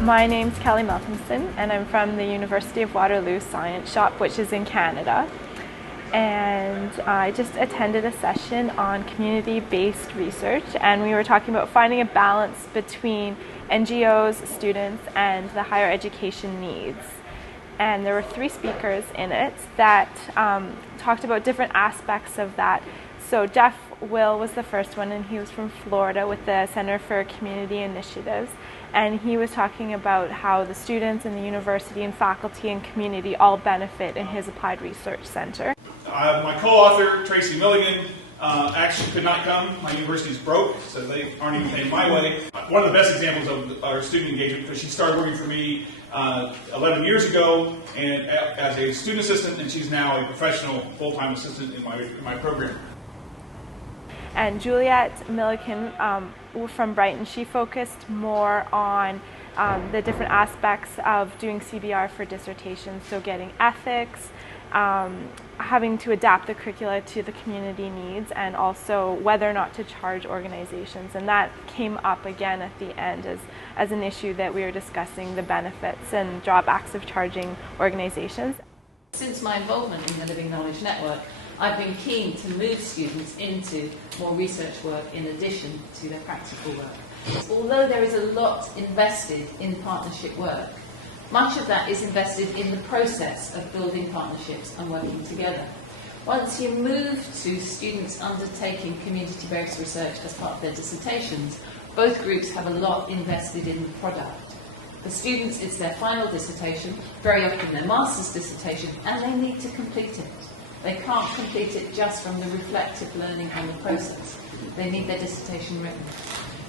My name's Kelly Malcolmson and I'm from the University of Waterloo Science Shop, which is in Canada. And I just attended a session on community-based research, and we were talking about finding a balance between NGOs, students, and the higher education needs. And there were 3 speakers in it that talked about different aspects of that. So Jeff Will was the first one, and he was from Florida with the Center for Community Initiatives. And he was talking about how the students and the university and faculty and community all benefit in his Applied Research Center. My co-author, Tracy Milligan, actually could not come. My university's broke, so they aren't even paying my way. One of the best examples of our student engagement, because she started working for me 11 years ago and as a student assistant, and she's now a professional full-time assistant in my program. And Juliet Milliken from Brighton, she focused more on the different aspects of doing CBR for dissertations, so getting ethics, having to adapt the curricula to the community needs, and also whether or not to charge organizations. And that came up again at the end as an issue that we were discussing, the benefits and drawbacks of charging organizations. Since my involvement in the Living Knowledge Network, I've been keen to move students into more research work in addition to their practical work. Although there is a lot invested in partnership work, much of that is invested in the process of building partnerships and working together. Once you move to students undertaking community-based research as part of their dissertations, both groups have a lot invested in the product. For students, it's their final dissertation, very often their master's dissertation, and they need to complete it. They can't complete it just from the reflective learning on the process. They need their dissertation written.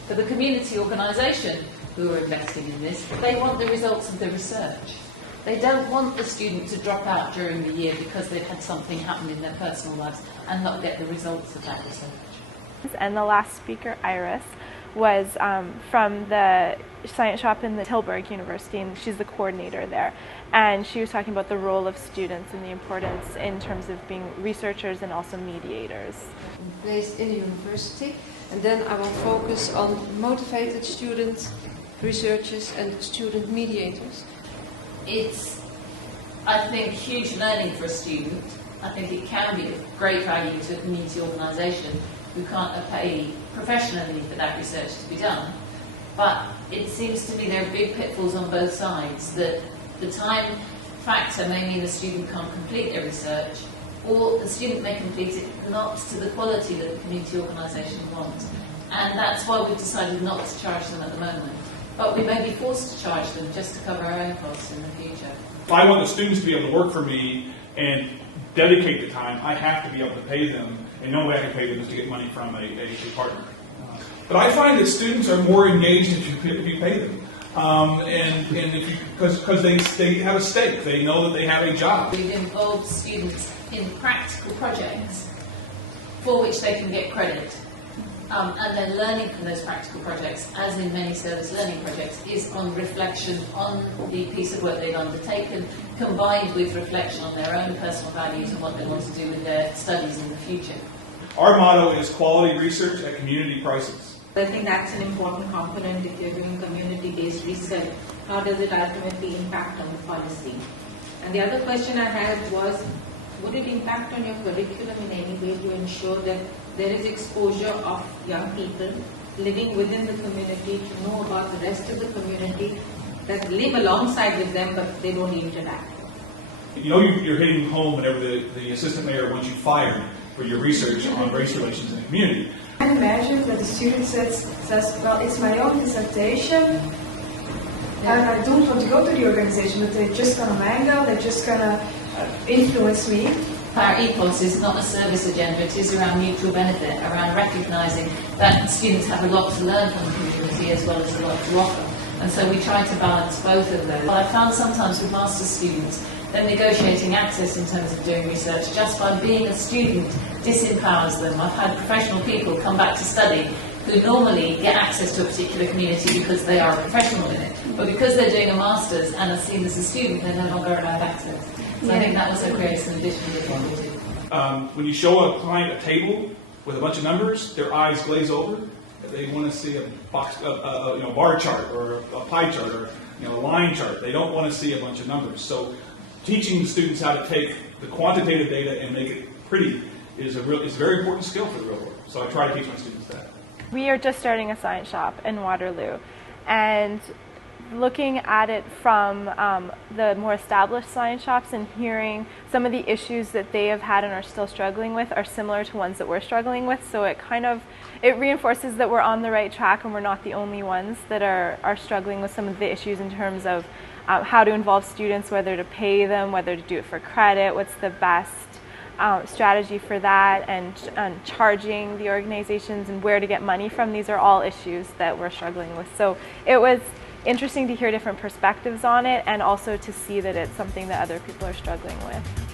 For the community organisation who are investing in this, they want the results of the research. They don't want the student to drop out during the year because they've had something happen in their personal lives and not get the results of that research. And the last speaker, Iris, was from the science shop in the Tilburg University, and she's the coordinator there. And she was talking about the role of students and the importance in terms of being researchers and also mediators. Placed in a university, and then I will focus on motivated students, researchers and student mediators. It's, I think, huge learning for a student. I think it can be of great value to a community organisation who can't pay professionally for that research to be done. But it seems to me there are big pitfalls on both sides, that the time factor may mean the student can't complete their research, or the student may complete it not to the quality that the community organisation wants. And that's why we've decided not to charge them at the moment. But we may be forced to charge them just to cover our own costs in the future. If I want the students to be able to work for me and dedicate the time, I have to be able to pay them, and the only way I can pay them is to get money from a partner. But I find that students are more engaged if you pay them, because they have a stake. They know that they have a job. We've involved students in practical projects for which they can get credit. And then learning from those practical projects, as in many service learning projects, is on reflection on the piece of work they've undertaken, combined with reflection on their own personal values and what they want to do with their studies in the future. Our motto is quality research at community prices. I think that's an important component if you're doing community-based research. How does it ultimately impact on the policy? And the other question I had was, would it impact on your curriculum in any way to ensure that there is exposure of young people living within the community to know about the rest of the community that live alongside with them but they don't interact? You know you're hitting home whenever the assistant mayor wants you fired for your research on race relations in the community. I can imagine that the student says, well, it's my own dissertation, and I don't want to go to the organization, but they're just going to mangle, they're just going to influence me. Our ethos is not a service agenda, it is around mutual benefit, around recognising that students have a lot to learn from the community as well as a lot to offer. And so we try to balance both of those. I found sometimes with master's students, they're negotiating access in terms of doing research just by being a student disempowers them. I've had professional people come back to study who normally get access to a particular community because they are a professional in it, but because they're doing a master's and are seen as a student, they're no longer allowed access. So I think that also creates an additional difficulty. When you show a client a table with a bunch of numbers, their eyes glaze over. They want to see a box, bar chart or a pie chart or a line chart. They don't want to see a bunch of numbers. So teaching the students how to take the quantitative data and make it pretty is a very important skill for the real world. So I try to teach my students that. We are just starting a science shop in Waterloo, and looking at it from the more established science shops and hearing some of the issues that they have had and are still struggling with are similar to ones that we're struggling with. So it reinforces that we're on the right track and we're not the only ones that are struggling with some of the issues in terms of how to involve students, whether to pay them, whether to do it for credit, what's the best strategy for that, and charging the organizations and where to get money from. These are all issues that we're struggling with. So it was interesting to hear different perspectives on it, and also to see that it's something that other people are struggling with.